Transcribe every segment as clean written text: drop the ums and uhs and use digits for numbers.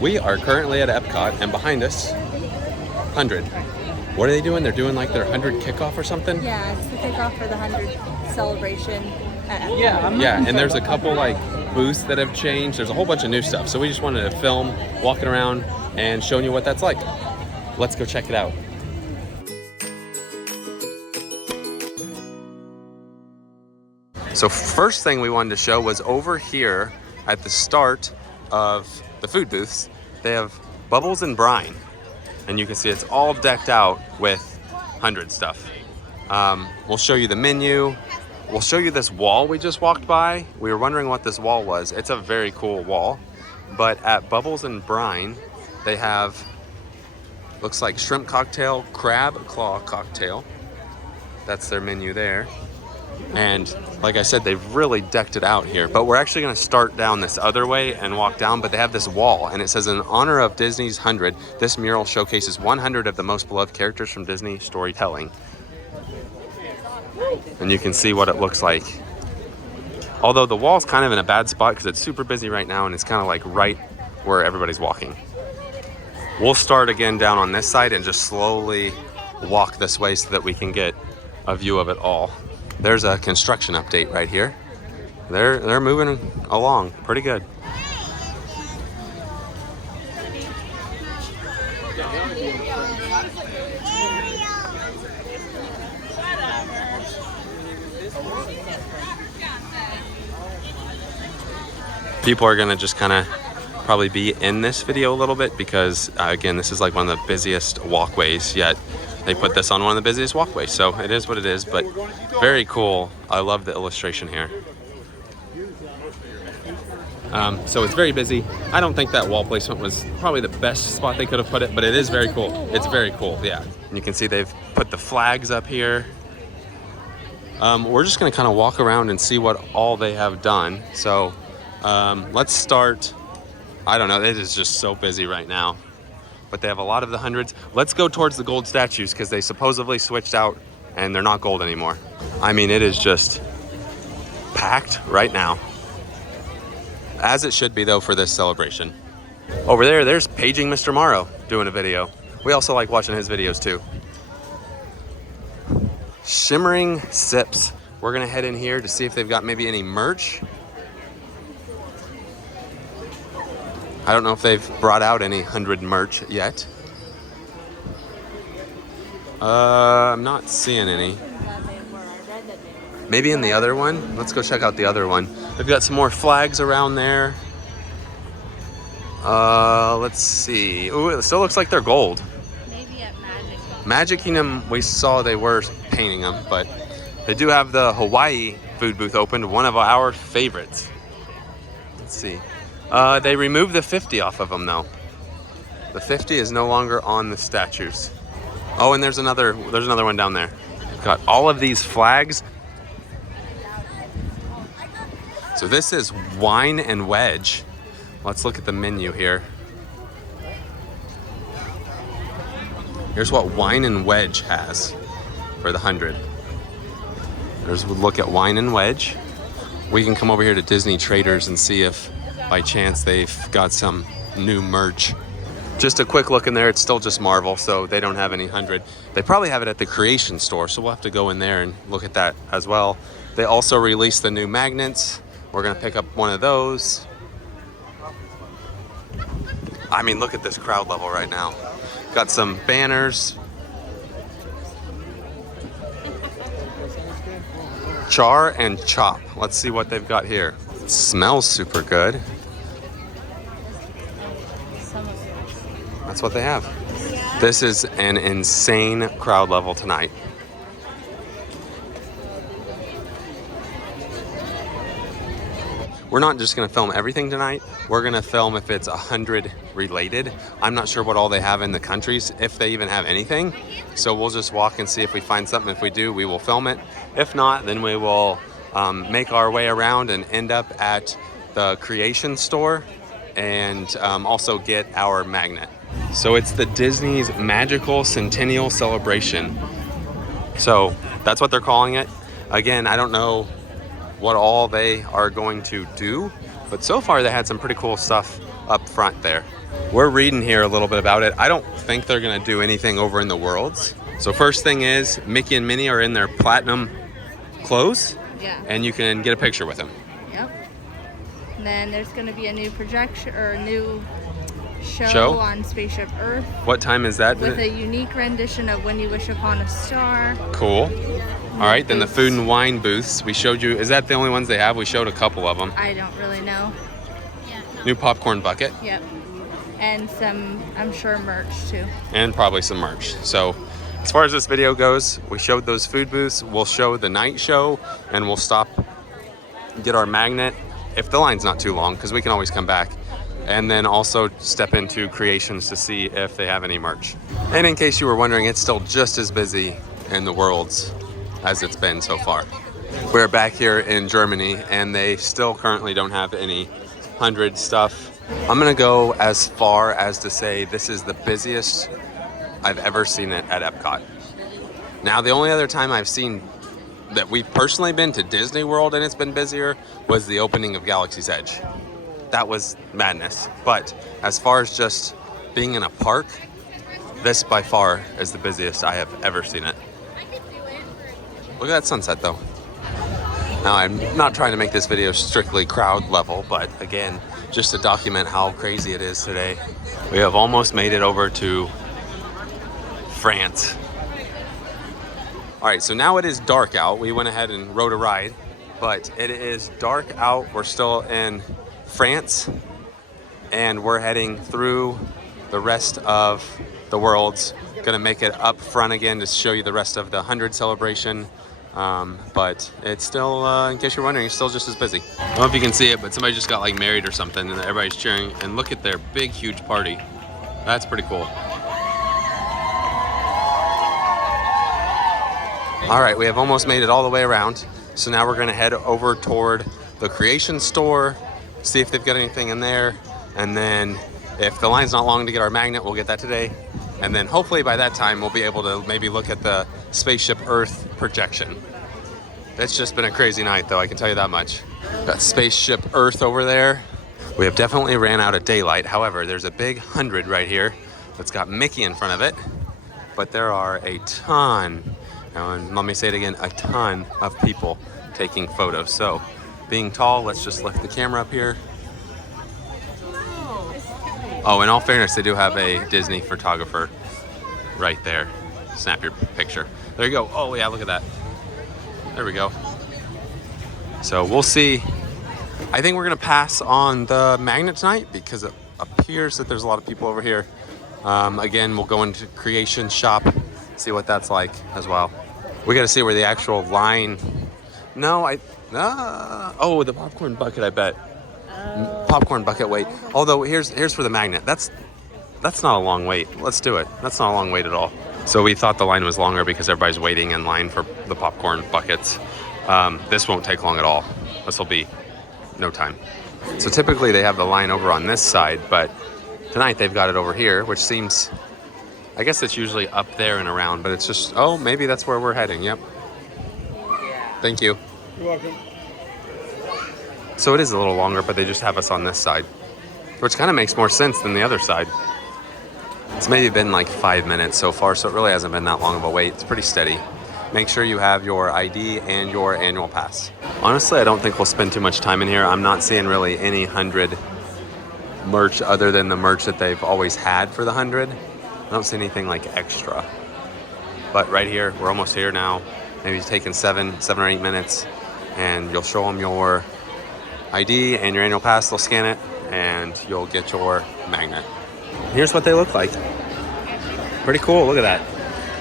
We are currently at Epcot, and behind us, 100. What are they doing? They're doing like their 100 kickoff or something? Yeah, it's the kickoff for the 100 celebration at Epcot. Yeah, and there's a couple like booths that have changed. There's a whole bunch of new stuff. So we just wanted to film, walking around, and showing you what that's like. Let's go check it out. So first thing we wanted to show was over here at the start of the food booths. They have bubbles and brine, and you can see it's all decked out with 100 stuff. We'll show you the menu. We'll show you this wall we just walked by. We were wondering what this wall was. It's a very cool wall, but at Bubbles and Brine, they have, looks like shrimp cocktail, crab claw cocktail. That's their menu there. And like I said, they've really decked it out here, but we're actually going to start down this other way and walk down, but they have this wall and it says, in honor of Disney's 100, this mural showcases 100 of the most beloved characters from Disney storytelling. And you can see what it looks like. Although the wall's kind of in a bad spot because it's super busy right now and it's kind of like right where everybody's walking. We'll start again down on this side and just slowly walk this way so that we can get a view of it all. There's a construction update right here. They're moving along pretty good. People are gonna just kind of probably be in this video a little bit because again, this is like one of the busiest walkways yet. They put this on one of the busiest walkways, so it is what it is, but very cool. I love the illustration here. So it's very busy. I don't think that wall placement was probably the best spot they could have put it, but it is very cool. It's very cool, yeah. And you can see they've put the flags up here. We're just gonna kind of walk around and see what all they have done. So let's start, I don't know, it is just so busy right now. But they have a lot of the 100s. Let's go towards the gold statues because they supposedly switched out and they're not gold anymore. I mean, it is just packed right now. As it should be though for this celebration. Over there's Paging Mr. Morrow doing a video. We also like watching his videos too. Shimmering Sips. We're gonna head in here to see if they've got maybe any merch. I don't know if they've brought out any 100 merch yet. I'm not seeing any. Maybe in the other one. Let's go check out the other one. They've got some more flags around there. Let's see. Ooh, it still looks like they're gold. Maybe at Magic Kingdom, we saw they were painting them, but they do have the Hawaii food booth opened, one of our favorites. Let's see. They removed the 50 off of them though. The 50 is no longer on the statues. Oh, and there's another one down there. Got all of these flags. So this is Wine and Wedge. Let's look at the menu here. Here's what Wine and Wedge has for the 100. There's a look at Wine and Wedge. We can come over here to Disney Traders and see if by chance they've got some new merch. Just a quick look in there, it's still just Marvel, so they don't have any 100. They probably have it at the Creation store, so we'll have to go in there and look at that as well. They also released the new magnets. We're gonna pick up one of those. I mean, look at this crowd level right now. Got some banners. Char and Chop. Let's see what they've got here. It smells super good. That's what they have. This is an insane crowd level tonight. We're not just gonna film everything tonight. We're gonna film if it's 100 related. I'm not sure what all they have in the countries, if they even have anything. So we'll just walk and see if we find something. If we do, we will film it. If not, then we will make our way around and end up at the Creation store and also get our magnet. So it's the Disney's Magical Centennial Celebration. So that's what they're calling it. Again, I don't know what all they are going to do, but so far they had some pretty cool stuff up front there. We're reading here a little bit about it. I don't think they're gonna do anything over in the worlds. So first thing is, Mickey and Minnie are in their platinum clothes. Yeah. And you can get a picture with them. Yep. And then there's gonna be a new projection or a new show on Spaceship Earth. What time is that? With a unique rendition of When You Wish Upon a Star. Cool. All right, then the food and wine booths. We showed you, is that the only ones they have? We showed a couple of them. I don't really know. New popcorn bucket. Yep. And some, I'm sure, merch too. And probably some merch. So as far as this video goes, we showed those food booths. We'll show the night show and we'll stop, get our magnet if the line's not too long, because we can always come back. And then also step into Creations to see if they have any merch. And in case you were wondering, it's still just as busy in the worlds as it's been so far. We're back here in Germany and they still currently don't have any 100 stuff. I'm gonna go as far as to say this is the busiest I've ever seen it at Epcot. Now, the only other time I've seen that we've personally been to Disney World and it's been busier was the opening of Galaxy's Edge. That was madness. But as far as just being in a park, this by far is the busiest I have ever seen it. Look at that sunset though. Now, I'm not trying to make this video strictly crowd level, but again, just to document how crazy it is today. We have almost made it over to France. All right, so now it is dark out. We went ahead and rode a ride, but it is dark out. We're still in France and we're heading through the rest of the worlds. Gonna make it up front again to show you the rest of the 100 celebration. But it's still, in case you're wondering, it's still just as busy. I don't know if you can see it, but somebody just got like married or something and everybody's cheering. And look at their big, huge party. That's pretty cool. All right, we have almost made it all the way around. So now we're gonna head over toward the Creation store, see if they've got anything in there. And then if the line's not long to get our magnet, we'll get that today. And then hopefully by that time, we'll be able to maybe look at the Spaceship Earth projection. It's just been a crazy night though, I can tell you that much. Got Spaceship Earth over there. We have definitely ran out of daylight. However, there's a big 100 right here that's got Mickey in front of it. But there are a ton, and let me say it again, a ton of people taking photos. So being tall, let's just lift the camera up here. Oh, in all fairness, they do have a Disney photographer right there. Snap your picture. There you go. Oh yeah, look at that. There we go. So we'll see. I think we're gonna pass on the magnet tonight because it appears that there's a lot of people over here. Again, we'll go into Creation Shop, see what that's like as well. We gotta see where the actual line. Oh, the popcorn bucket, I bet. Popcorn bucket wait. Although here's for the magnet. That's not a long wait. Let's do it. That's not a long wait at all. So we thought the line was longer because everybody's waiting in line for the popcorn buckets. This won't take long at all. This will be no time. So typically they have the line over on this side, but tonight they've got it over here, which seems, I guess it's usually up there and around, but it's just, oh, maybe that's where we're heading. Yep. Thank you. You're welcome. So it is a little longer, but they just have us on this side, which kind of makes more sense than the other side. It's maybe been like 5 minutes so far, so it really hasn't been that long of a wait. It's pretty steady. Make sure you have your ID and your annual pass. Honestly, I don't think we'll spend too much time in here. I'm not seeing really any 100 merch other than the merch that they've always had for the 100. I don't see anything like extra. But right here, we're almost here now. Maybe it's taking 7 or 8 minutes, and you'll show them your ID and your annual pass. They'll scan it and you'll get your magnet. Here's what they look like. Pretty cool. Look at that.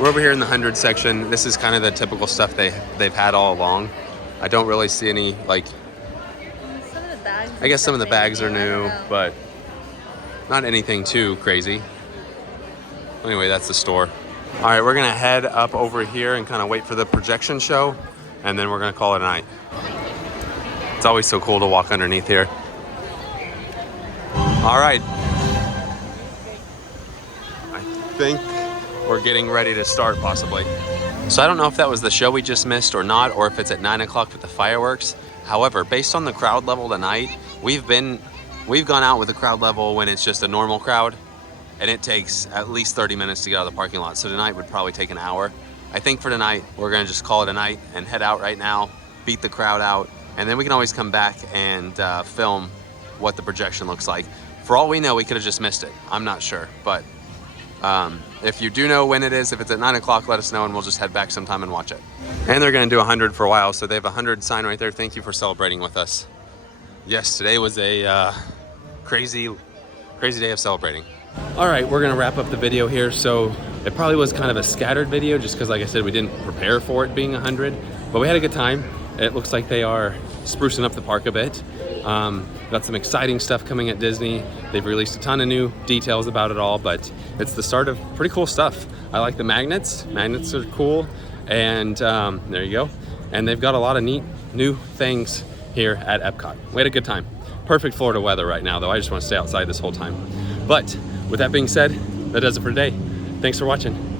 We're over here in the 100 section. This is kind of the typical stuff they've had all along. I don't really see any, like, Some of the bags. I guess some of the bags are new, but not anything too crazy. Anyway, that's the store. All right, we're gonna head up over here and kind of wait for the projection show, and then we're gonna call it a night. It's always so cool to walk underneath here. All right. I think we're getting ready to start, possibly. So I don't know if that was the show we just missed or not, or if it's at 9 o'clock with the fireworks. However, based on the crowd level tonight, we've been we've gone out with a crowd level when it's just a normal crowd, and it takes at least 30 minutes to get out of the parking lot. So tonight would probably take an hour. I think for tonight, we're gonna just call it a night and head out right now, beat the crowd out, and then we can always come back and film what the projection looks like. For all we know, we could have just missed it. I'm not sure, but if you do know when it is, if it's at 9 o'clock, let us know and we'll just head back sometime and watch it. And they're gonna do 100 for a while, so they have a 100 sign right there. Thank you for celebrating with us. Yes, today was a crazy day of celebrating. All right, we're gonna wrap up the video here. So it probably was kind of a scattered video just because, like I said, we didn't prepare for it being 100, but we had a good time. It looks like they are sprucing up the park a bit. Got some exciting stuff coming at Disney. They've released a ton of new details about it all, but it's the start of pretty cool stuff. I like the magnets. Magnets are cool, and there you go. And they've got a lot of neat new things here at Epcot. We had a good time. Perfect Florida weather right now, though. I just want to stay outside this whole time. But with that being said, that does it for today. Thanks for watching.